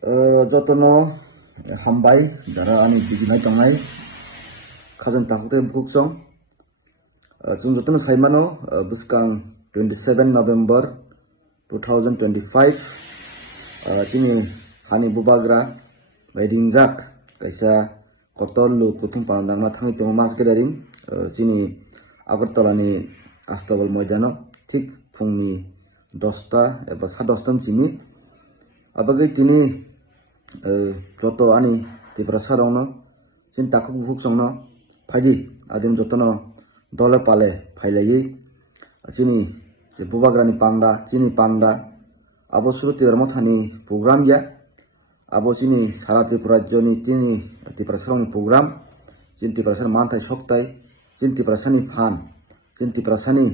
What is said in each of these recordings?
Jotono hambai dara ani biginai tangai khajan takute buksong jung jotono saimano buskang 27 November 2025 chini hani bubagra baidingjak kaisa kotollu putung pandangna thangi tongo mas kedaring chini Agartala ni Astawal Moidano thik fungni 10ta eba 10:30 chini abagai tini joto ani tiprasarongno chin takuk buksongno phaji adin jotono dole pale phailagi chini je bubagrani panda chini panda abo suruti ermothani program ya abo chini sara tripura rajyoni chini tiprasarongni program chin tiprasar manthai soktai chin tiprasani phan chin tiprasani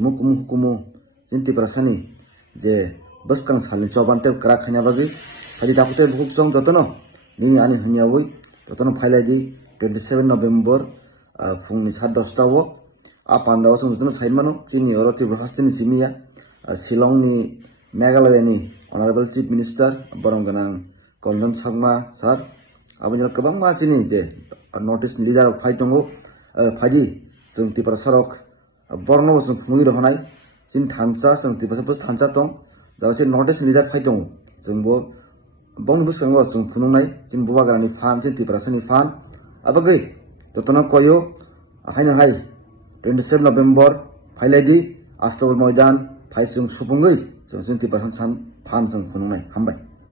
mukumu hukumu chin tiprasani je buskang salin chobante kra khanya bagi hadi dakute buksong jotono nini ani hanyawui jotono phailagi 27 November fungni 10:30 ta wo a pandaw song jotono saimano chini oroti brahastini simia Shillongni Meghalaya ni Honorable Chief Minister Borongganang Konjon Sangma sir abonjal kobang ma chini je notice leader phaitongo phaji jung tiprasarok borno jung phungui rohnai chin thansa jung tiprasar thansa tong jase notice leader phaitong jungbo bong buskango jung phunungnai chin bubagrani phan chin tiprasani phan abagai jotono koyo haina hai 27 November phailagi Astawal Moidan phaisung supungui jung chin tiprasan phan jung phunungnai hambai।